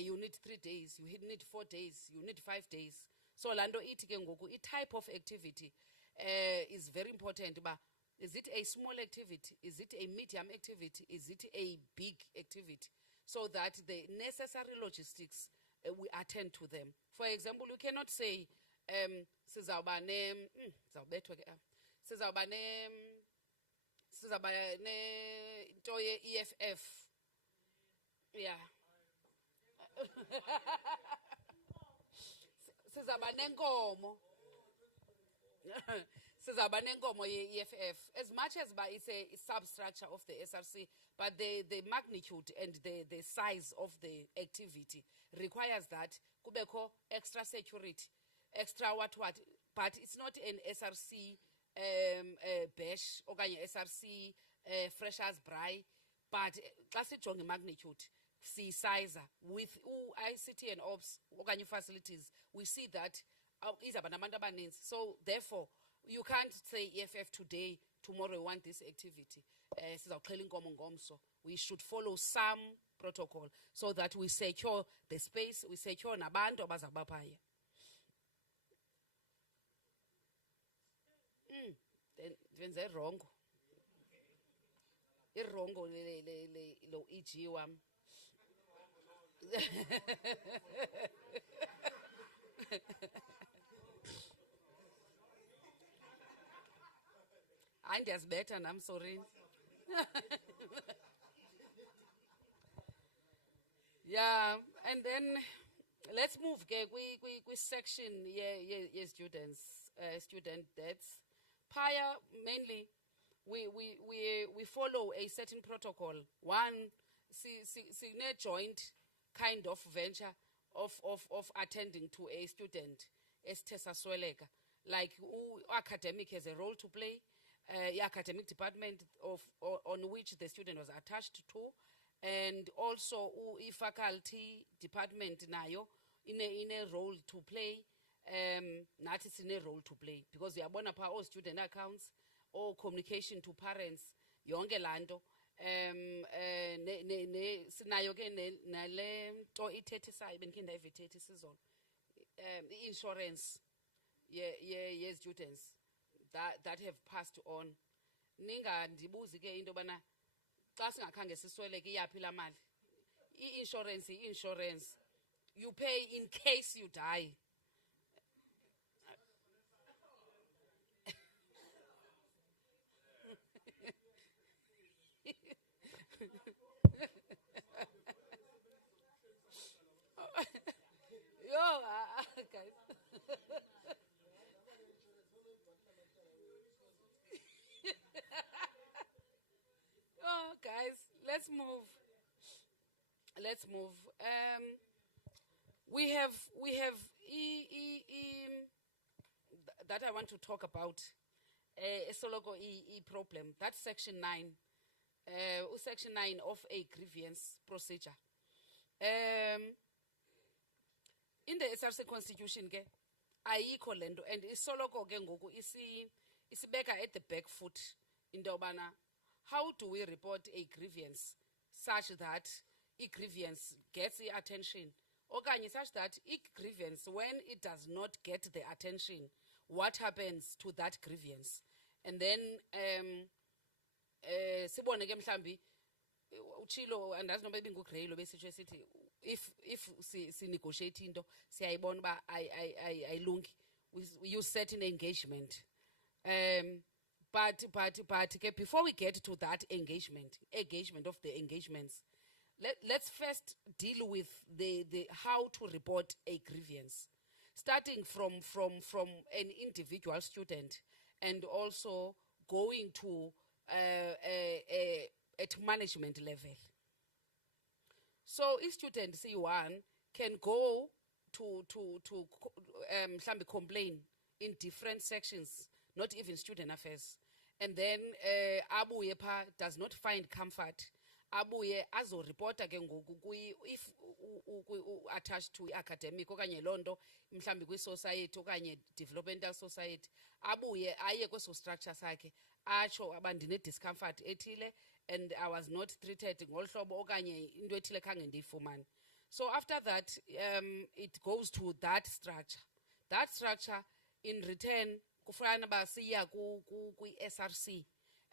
you need 3 days, you need 4 days, you need 5 days. So lando ithi ke ngoku type of activity is very important. But is it a small activity? Is it a medium activity? Is it a big activity? So that the necessary logistics we attend to them. For example, you cannot say sizawuba ne into ye-EFF. Yeah. Sizawuba nenkomo. Sizawuba nenkomo ye-EFF. As much as it's a substructure of the SRC, but the magnitude and the size of the activity requires that kubeko extra security, extra what, but it's not an SRC bash okanye SRC freshers braai, but xa sijonga magnitude siyisayiza with ICT and ops okanye facilities, we see that izaba nabantu abaninzi. So therefore you can't say EFF today, tomorrow we want this activity. Sizawuxhela inkomo ngomso. We should follow some protocol so that we secure the space, we secure nabantu abazawuba phaya. Ndenze wrong. Irongo lo EG wam. And that's better, and I'm sorry. Yeah, and then let's move we section students, student deaths. Prior, mainly, we follow a certain protocol. One, a joint kind of venture of attending to a student, like academic has a role to play. The academic department on which the student was attached to, and also faculty department nayo in a role to play. Not is in a role to play because we are born all student accounts or communication to parents. Yonke lando sinayo ke nale to ithethisayo benkinda evithethisa insurance yes students that have passed on. Ninga ndibuzi ke into bana xa singakhange sisweleke iyaphi la mali. Insurance you pay in case you die. Yo, guys. Oh, guys, let's move. We have that I want to talk about a sologo problem. That's section 9. Section 9 of a grievance procedure. In the SRC constitution ke ayikho lento, and isologo ke ngoku isibeka at the back foot into bana how do we report a grievance such that a grievance gets the attention, okanye such that a grievance, when it does not get the attention, what happens to that grievance? And then sibone ke mhlambi uchilo andazi noma bengugreyilo besitsho sithi if si negotiate into siyayibona ba ayilungi, we use certain engagement. But ke before we get to that engagement of the engagements, let's first deal with the how to report a grievance, starting from an individual student and also going to at management level. So a student C1 can go to complain in different sections, not even student affairs, and then abuye pha does not find comfort. Abuye azo report again if attached to academic okanye londo mhlambi kwi society okanye developmental society, abuye aye kweso structure sakhe acho abandine discomfort ethile and I was not treated ngolhlobo okanye into ethile khange ndiyifumane. So after that, it goes to that structure. That structure, in return, kufana ba siya ku SRC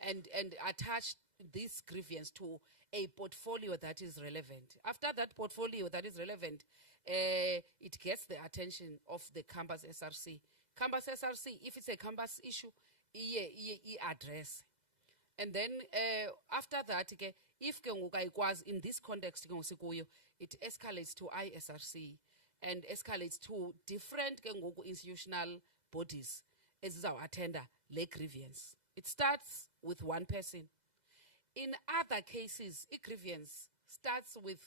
and attach this grievance to a portfolio that is relevant. After that portfolio that is relevant, it gets the attention of the campus SRC. Campus SRC, if it's a campus issue, address. And then after that, if it was in this context, it escalates to ISRC and escalates to different institutional bodies as our attender le grievance. It starts with one person. In other cases, a grievance starts with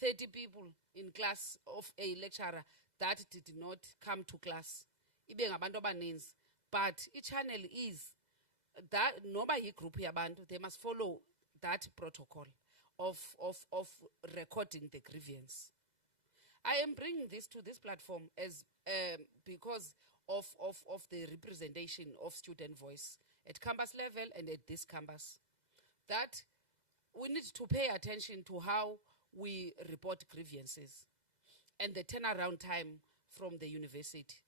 30 people in class of a lecturer that did not come to class. But each channel is that nobody group yabantu, they must follow that protocol of recording the grievance. I am bringing this to this platform as because of the representation of student voice at campus level and at this campus. That we need to pay attention to how we report grievances and the turnaround time from the university.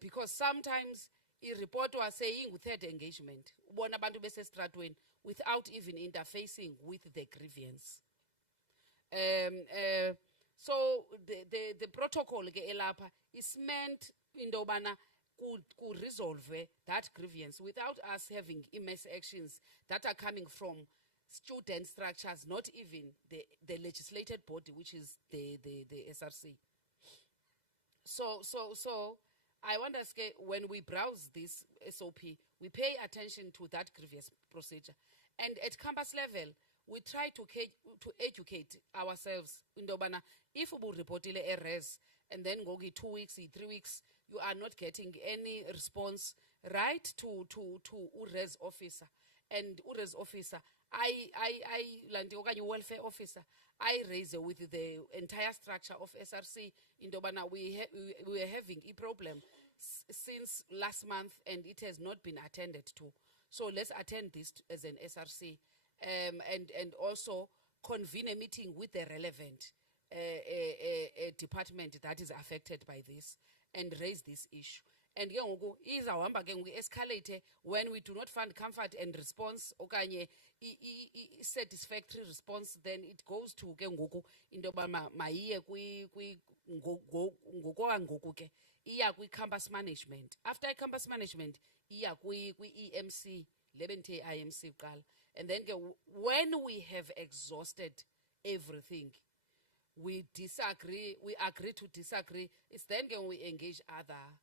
Because sometimes a report was saying with third engagement, without even interfacing with the grievance. So the protocol elapha is meant in dobana could resolve that grievance without us having immense actions that are coming from student structures, not even the legislated body, which is the SRC. So I wonder, when we browse this SOP, we pay attention to that grievance procedure. And at campus level, we try to educate ourselves in dobana if we report a res and then go 2 weeks, 3 weeks, you are not getting any response, right to res officer. And res officer, I welfare officer, I raise with the entire structure of SRC in dobana we are having a problem since last month and it has not been attended to. So let's attend this as an SRC and also convene a meeting with the relevant department that is affected by this and raise this issue. And escalate when we do not find comfort and response okanye satisfactory response, then it goes to indoba maiye kwi campus management. After campus management iya kwi EMC lebente IMC qala. And then when we have exhausted everything, we agree to disagree. It's then when we engage other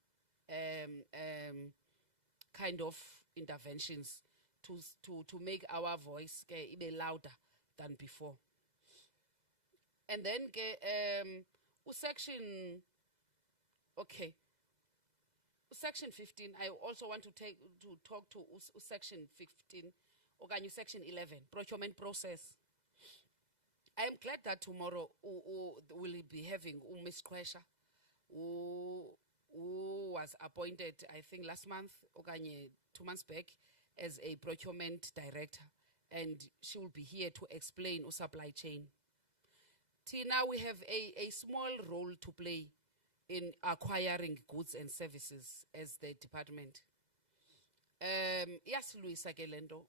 kind of interventions to make our voice be louder than before. And then section 15, I also want to talk to section 15 or section 11, procurement process. I am glad that tomorrow we'll be having Miss Kwesha, who was appointed, I think, last month, 2 months back, as a procurement director. And she will be here to explain supply chain. Tina, we have a small role to play in acquiring goods and services as the department. Yes, Luisa Gelendo,